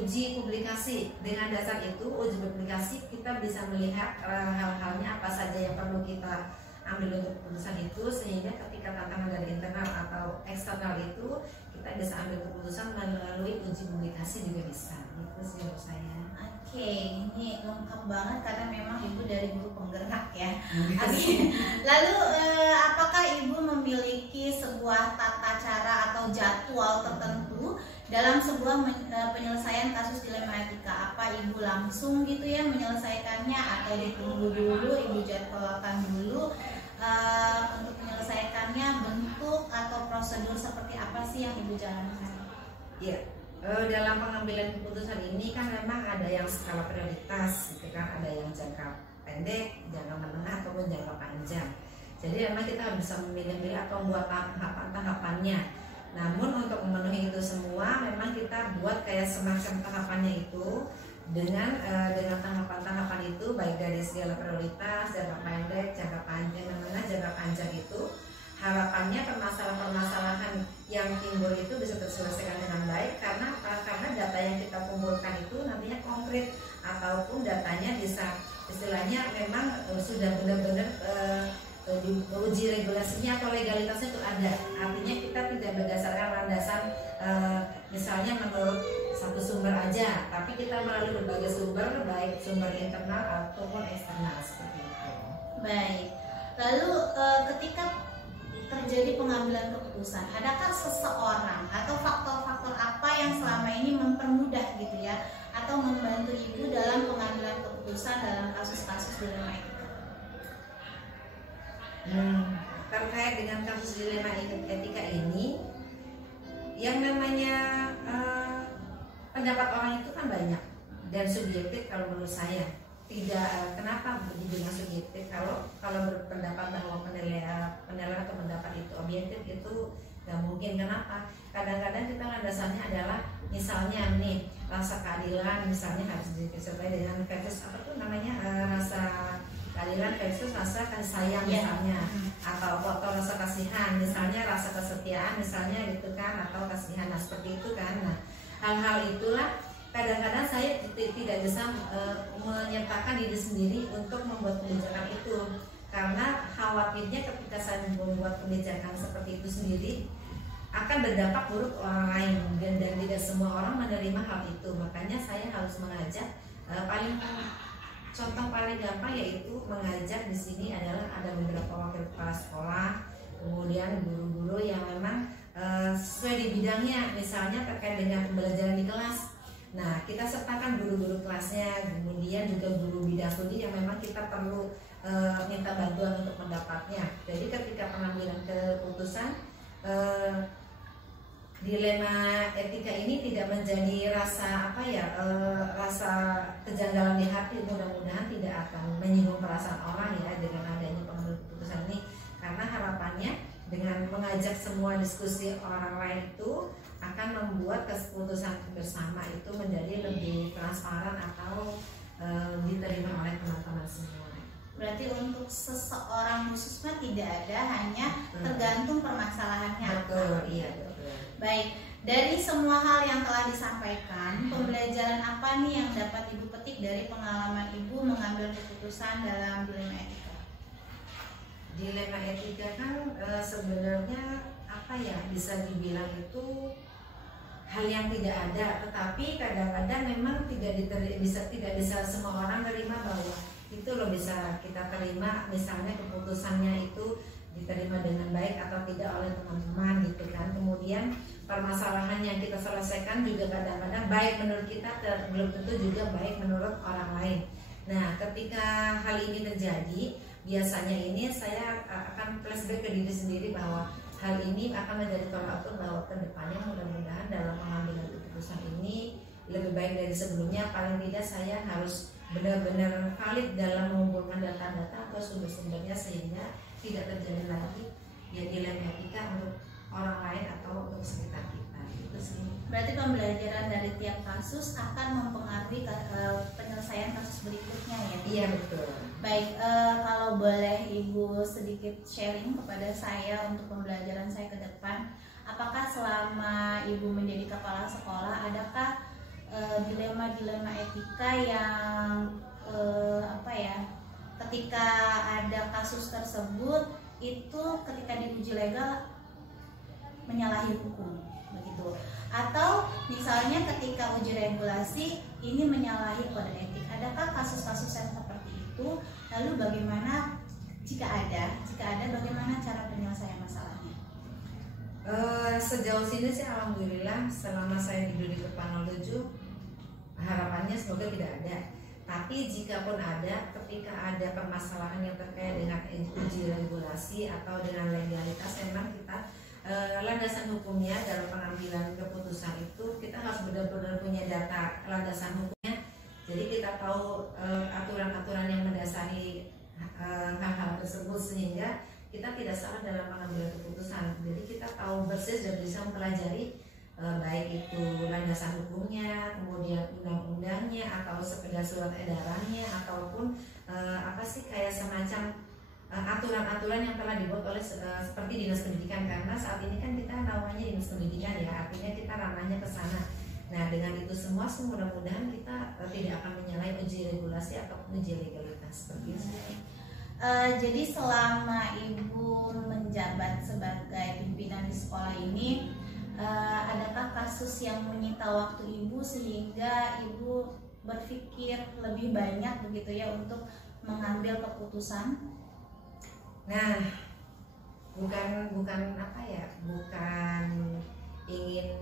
uji publikasi. Dengan dasar itu uji publikasi kita bisa melihat hal-halnya apa saja yang perlu kita ambil untuk keputusan itu, sehingga ketika tantangan dari internal atau eksternal itu kita bisa ambil keputusan melalui uji publikasi juga bisa. Itu sih menurut saya. Oke, ini lengkap banget karena memang Ibu dari guru penggerak ya. Lalu apakah Ibu memiliki sebuah tata cara atau jadwal tertentu dalam sebuah penyelesaian kasus dilema etika? Apa Ibu langsung gitu ya menyelesaikannya, atau ditunggu dulu, Ibu jadwalkan dulu untuk menyelesaikannya? Bentuk atau prosedur seperti apa sih yang Ibu jalankan? Iya. Dalam pengambilan keputusan ini kan memang ada yang skala prioritas gitu kan, ada yang jangka pendek, jangka menengah ataupun jangka panjang. Jadi memang kita harus bisa memilih-milih atau membuat tahapan-tahapannya. Namun untuk memenuhi itu semua memang kita buat kayak semacam tahapannya itu dengan tahapan-tahapan itu baik dari skala prioritas, jangka pendek, jangka panjang, menengah, jangka panjang itu. Harapannya permasalahan-permasalahan yang timbul itu bisa terselesaikan dengan baik, karena data yang kita kumpulkan itu nantinya konkret, ataupun datanya bisa istilahnya memang sudah benar-benar uji regulasinya atau legalitasnya itu ada. Artinya kita tidak berdasarkan landasan misalnya menurut satu sumber aja, tapi kita melalui berbagai sumber, baik sumber internal ataupun eksternal seperti itu. Baik. Lalu ketika terjadi pengambilan keputusan, adakah seseorang atau faktor-faktor apa yang selama ini mempermudah gitu ya, atau membantu Ibu dalam pengambilan keputusan dalam kasus-kasus dilema etika? Terkait dengan kasus dilema etika ini, yang namanya pendapat orang itu kan banyak dan subjektif. Kalau menurut saya tidak, kenapa dibilang subjektif? Kalau berpendapat bahwa penilaian atau pendapat itu objektif, itu nggak mungkin. Kenapa? Kadang-kadang kita landasannya adalah misalnya nih rasa keadilan misalnya harus disertai dengan versus apa tuh namanya rasa keadilan versus rasa kasih sayang misalnya, atau rasa kasihan misalnya, rasa kesetiaan misalnya gitu kan, atau kasihan. Nah seperti itu kan. Nah hal-hal itulah kadang-kadang saya tidak bisa menyertakan diri sendiri untuk membuat kebijakan itu, karena khawatirnya ketika saya membuat kebijakan seperti itu sendiri akan berdampak buruk orang lain, dan tidak semua orang menerima hal itu. Makanya saya harus mengajak, contoh paling gampang yaitu mengajak di sini adalah ada beberapa wakil kepala sekolah, kemudian guru-guru yang memang sesuai di bidangnya, misalnya terkait dengan pembelajaran di kelas. Nah, kita sertakan guru-guru kelasnya, kemudian juga guru bidang studi yang memang kita perlu minta bantuan untuk pendapatnya. Jadi ketika pengambilan keputusan, dilema etika ini tidak menjadi rasa rasa kejanggalan di hati. Mudah-mudahan tidak akan menyinggung perasaan orang ya dengan adanya pengambilan keputusan ini, karena harapannya dengan mengajak semua diskusi orang lain itu akan membuat keputusan bersama itu menjadi lebih transparan atau diterima oleh teman-teman semua. Berarti untuk seseorang khususnya tidak ada, hanya tergantung permasalahannya. Betul, iya betul. Baik, dari semua hal yang telah disampaikan, pembelajaran apa nih yang dapat Ibu petik dari pengalaman Ibu mengambil keputusan dalam dilema etika? Dilema etika kan sebenarnya bisa dibilang itu hal yang tidak ada, tetapi kadang-kadang memang tidak bisa semua orang terima bahwa itu loh bisa kita terima, misalnya keputusannya itu diterima dengan baik atau tidak oleh teman-teman gitu kan. Kemudian permasalahan yang kita selesaikan juga kadang-kadang baik menurut kita, belum tentu juga baik menurut orang lain. Nah ketika hal ini terjadi, biasanya ini saya akan flashback ke diri sendiri bahwa hal ini akan menjadi tolak ukur bahwa kedepannya mudah-mudahan dalam pengambilan keputusan ini lebih baik dari sebelumnya. Paling tidak saya harus benar-benar valid dalam mengumpulkan data-data atau sumber-sumbernya sehingga tidak terjadi lagi ya dilema etika untuk orang lain atau untuk sekitar kita. Itu sih. Berarti pembelajaran dari tiap kasus akan mempengaruhi penyelesaian kasus berikutnya ya? Iya betul. Baik, kalau boleh Ibu sedikit sharing kepada saya untuk pembelajaran saya ke depan, apakah selama Ibu menjadi kepala sekolah adakah dilema-dilema etika yang ketika ada kasus tersebut itu ketika diuji legal menyalahi hukum begitu, atau misalnya ketika uji regulasi ini menyalahi kode etik? Adakah kasus-kasus yang seperti itu? Lalu bagaimana jika ada bagaimana cara penyelesaian masalahnya? Sejauh sini sih alhamdulillah selama saya duduk di Panel 7 harapannya semoga tidak ada. Tapi jika pun ada, ketika ada permasalahan yang terkait dengan uji regulasi atau dengan legalitas, memang kita landasan hukumnya dalam pengambilan keputusan itu kita harus benar-benar punya data landasan hukumnya. Jadi kita tahu aturan-aturan yang mendasari hal-hal tersebut sehingga kita tidak salah dalam pengambilan keputusan. Jadi kita tahu persis dan bisa mempelajari baik itu landasan hukumnya, kemudian undang-undangnya atau sekedar surat edarannya ataupun kayak semacam aturan-aturan yang telah dibuat oleh seperti dinas pendidikan, karena saat ini kan kita namanya dinas pendidikan ya, artinya kita ranahnya ke sana. Nah dengan itu semua mudah-mudahan kita tidak akan menyalahi uji regulasi atau uji legalitas seperti itu. Jadi selama Ibu menjabat sebagai pimpinan di sekolah ini, adakah kasus yang menyita waktu Ibu sehingga Ibu berpikir lebih banyak begitu ya untuk mengambil keputusan? Nah, bukan ingin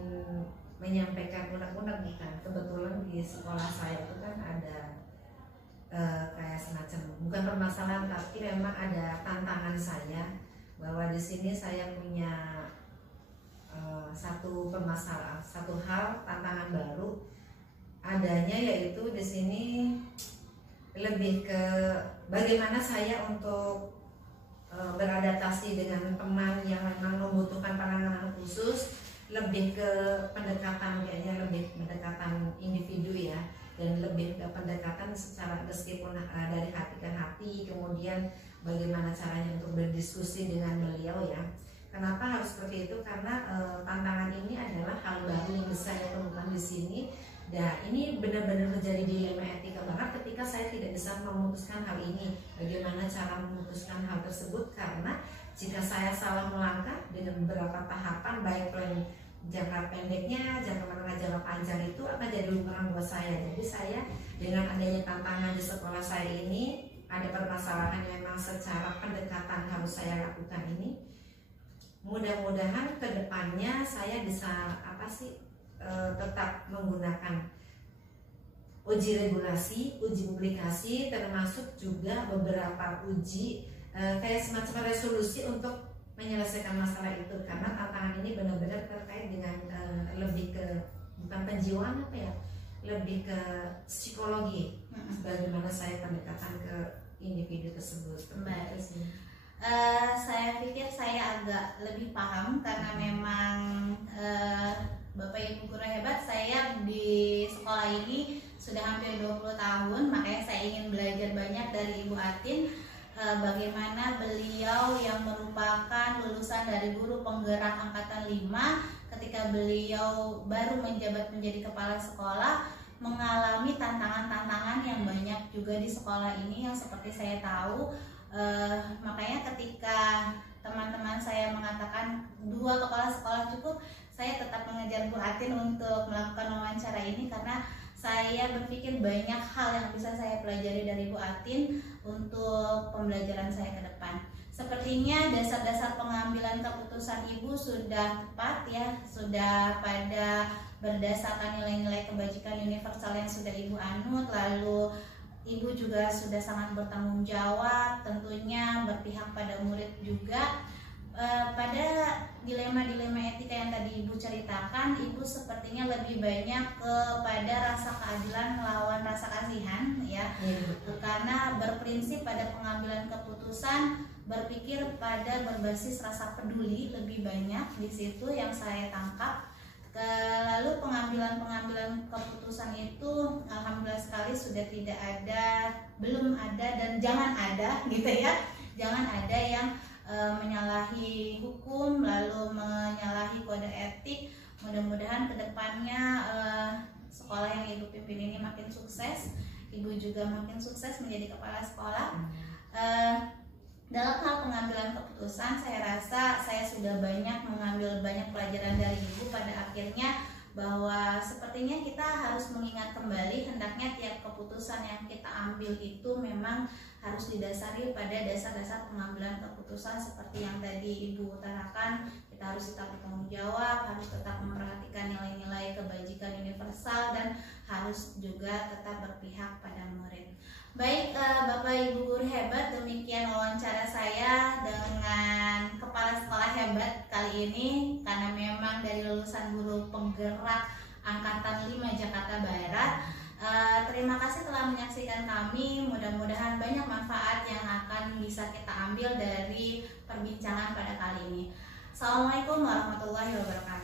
menyampaikan unek-unek, bukan. Kebetulan di sekolah saya itu kan ada kayak semacam bukan permasalahan, tapi memang ada tantangan saya bahwa di sini saya punya satu permasalahan, satu hal tantangan baru adanya, yaitu di sini lebih ke bagaimana saya untuk beradaptasi dengan teman yang memang membutuhkan penanganan khusus, lebih ke pendekatan kayaknya lebih pendekatan individu ya, dan lebih ke pendekatan secara meskipun dari hati ke hati, kemudian bagaimana caranya untuk berdiskusi dengan beliau ya. Kenapa harus seperti itu? Karena tantangan ini adalah hal baru yang saya temukan di sini. Dan ini benar-benar menjadi dilema etika banget ketika saya tidak bisa memutuskan hal ini. Bagaimana cara memutuskan hal tersebut? Karena jika saya salah melangkah dengan beberapa tahapan, baik plan jangka pendeknya, jangka menengah, jangka panjang, itu akan jadi bumerang buat saya. Jadi saya dengan adanya tantangan di sekolah saya ini, ada permasalahan yang memang secara pendekatan harus saya lakukan ini. Mudah-mudahan kedepannya saya bisa tetap menggunakan uji regulasi, uji publikasi, termasuk juga beberapa uji kayak semacam resolusi untuk menyelesaikan masalah itu, karena tantangan ini benar-benar terkait dengan lebih ke bukan penjiwaan lebih ke psikologi, bagaimana saya pendekatan ke individu tersebut. Baik. Saya pikir saya agak lebih paham karena memang Bapak Ibu guru hebat. Saya di sekolah ini sudah hampir 20 tahun, makanya saya ingin belajar banyak dari Ibu Atin, bagaimana beliau yang merupakan lulusan dari guru penggerak angkatan 5 ketika beliau baru menjabat menjadi kepala sekolah mengalami tantangan-tantangan yang banyak juga di sekolah ini yang seperti saya tahu. Makanya ketika teman-teman saya mengatakan 2 kepala sekolah cukup, saya tetap mengejar Bu Atin untuk melakukan wawancara ini karena saya berpikir banyak hal yang bisa saya pelajari dari Bu Atin untuk pembelajaran saya ke depan. Sepertinya dasar-dasar pengambilan keputusan Ibu sudah tepat ya, sudah pada berdasarkan nilai-nilai kebajikan universal yang sudah Ibu anut, lalu Ibu juga sudah sangat bertanggung jawab, tentunya berpihak pada murid juga. pada dilema-dilema etika yang tadi Ibu ceritakan, Ibu sepertinya lebih banyak kepada rasa keadilan melawan rasa kasihan ya. Karena berprinsip pada pengambilan keputusan berpikir pada berbasis rasa peduli lebih banyak di situ yang saya tangkap. Lalu pengambilan keputusan itu alhamdulillah sekali sudah tidak ada, belum ada dan jangan ada gitu ya. Jangan ada yang menyalahi hukum lalu menyalahi kode etik. Mudah-mudahan kedepannya sekolah yang Ibu pimpin ini makin sukses, Ibu juga makin sukses menjadi kepala sekolah. Dalam hal pengambilan keputusan, saya rasa saya sudah mengambil banyak pelajaran dari Ibu pada akhirnya, bahwa sepertinya kita harus mengingat kembali hendaknya tiap keputusan yang kita ambil itu memang harus didasari pada dasar-dasar pengambilan keputusan seperti yang tadi Ibu utarakan. Kita harus tetap bertanggung jawab, harus tetap memperhatikan nilai-nilai kebajikan universal, dan harus juga tetap berpihak pada murid. Baik, Bapak Ibu guru hebat, demikian wawancara saya dengan kepala sekolah hebat kali ini, karena memang dari lulusan guru penggerak Angkatan 5 Jakarta Barat. Terima kasih telah menyaksikan kami. Mudah-mudahan banyak manfaat yang akan bisa kita ambil dari perbincangan pada kali ini. Assalamualaikum warahmatullahi wabarakatuh.